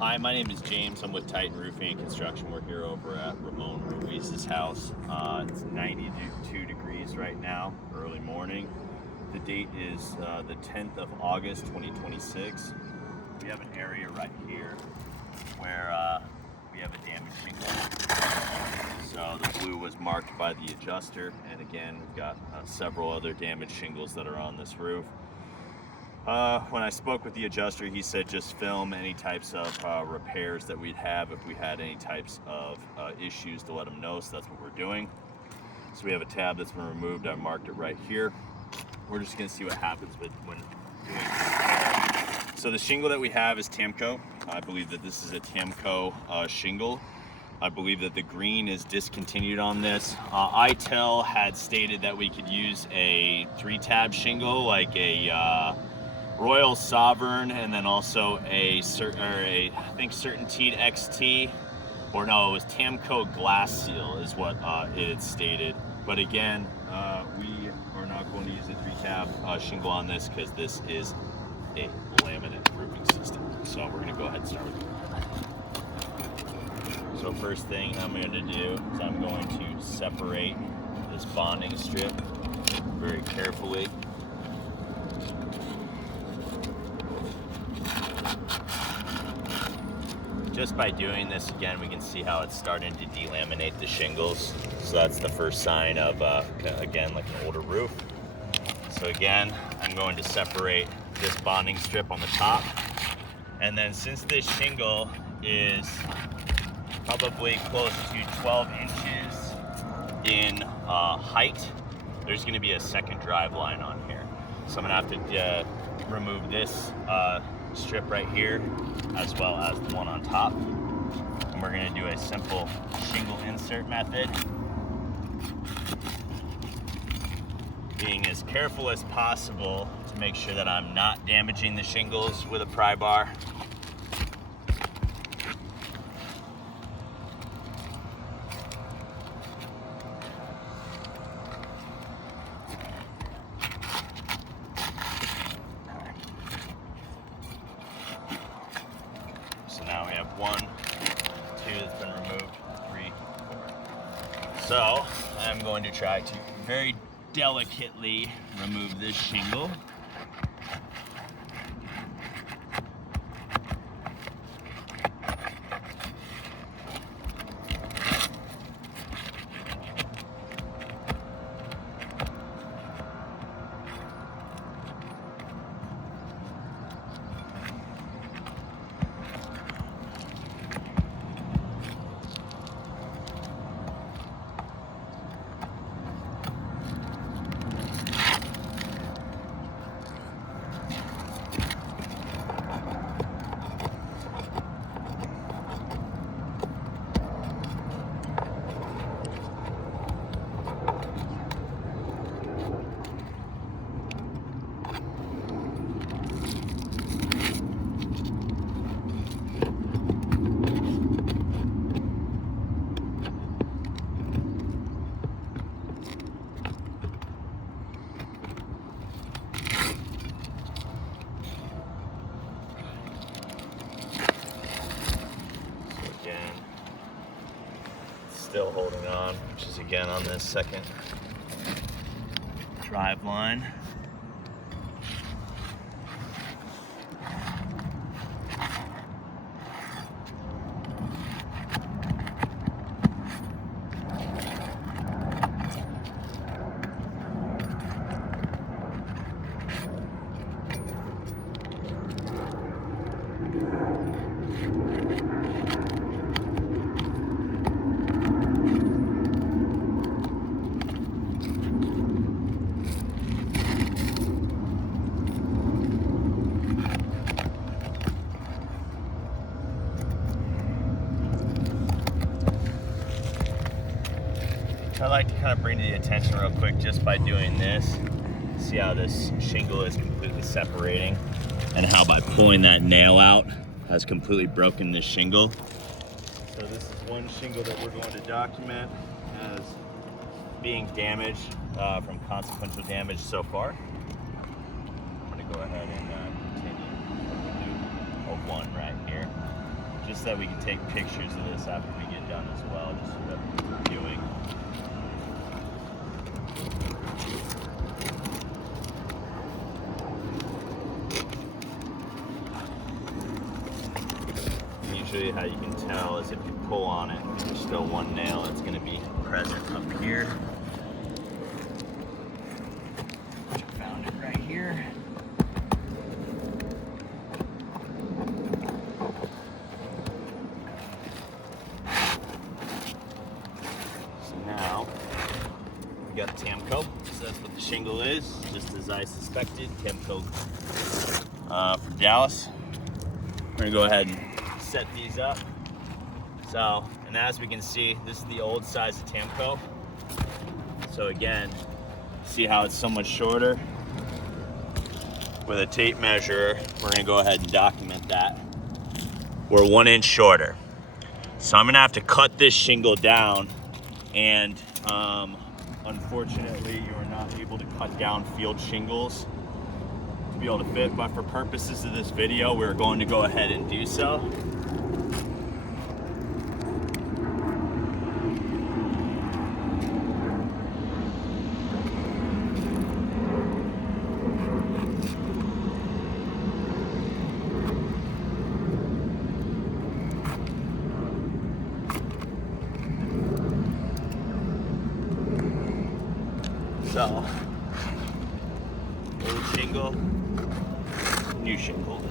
Hi, my name is James. I'm with Titan Roofing and Construction. We're here over at Ramon Ruiz's house. It's 92 degrees right now, early morning. The date is the 10th of August, 2026. We have an area right here where we have a damaged shingle. So the blue was marked by the adjuster, and again, we've got several other damaged shingles that are on this roof. When I spoke with the adjuster, he said just film any types of repairs that we'd have if we had any types of issues to let him know, so that's what we're doing. So we have a tab that's been removed. I marked it right here. We're just going to see what happens when doing this. So the shingle that we have is Tamco. I believe that this is a Tamco shingle. I believe that the green is discontinued on this. ITEL had stated that we could use a 3-tab shingle, like a Royal Sovereign, and then also I think Certainteed XT, or no, it was Tamco Glass Seal is what it had stated. But again, we are not going to use a 3-tab shingle on this because this is a laminate roofing system. So we're gonna go ahead and start with it. So first thing I'm going to do is I'm going to separate this bonding strip very carefully. Just by doing this, again, we can see how it's starting to delaminate the shingles. So that's the first sign of, again, like an older roof. So again, I'm going to separate this bonding strip on the top. And then since this shingle is probably close to 12 inches in height, there's gonna be a second drive line on here. So I'm gonna have to remove this strip right here, as well as the one on top. And we're gonna do a simple shingle insert method, being as careful as possible to make sure that I'm not damaging the shingles with a pry bar. So now we have 1, 2 that's been removed, 3, 4. So I'm going to try to very delicately remove this shingle. Still holding on, which is again on this second drive line. I like to kind of bring to the attention real quick just by doing this. See how this shingle is completely separating, and how by pulling that nail out has completely broken this shingle. So this is one shingle that we're going to document as being damaged from consequential damage so far. I'm going to go ahead and continue a one right here. just so we can take pictures of this after we get done as well, just for the viewing. Usually how you can tell is if you pull on it, if there's still one nail that's going to be present up here. Found it right here. So now we got Tamco. So that's what the shingle is, just as I suspected. Tamco from Dallas. We're going to go ahead and set these up. So, and as we can see, this is the old size of Tamco. So again, see how it's so much shorter? With a tape measure, we're gonna go ahead and document that. We're 1 inch shorter. So I'm gonna have to cut this shingle down, and unfortunately, you are not able to cut down field shingles to be able to fit, but for purposes of this video, we're going to go ahead and do so. So, old shingle, new shingle.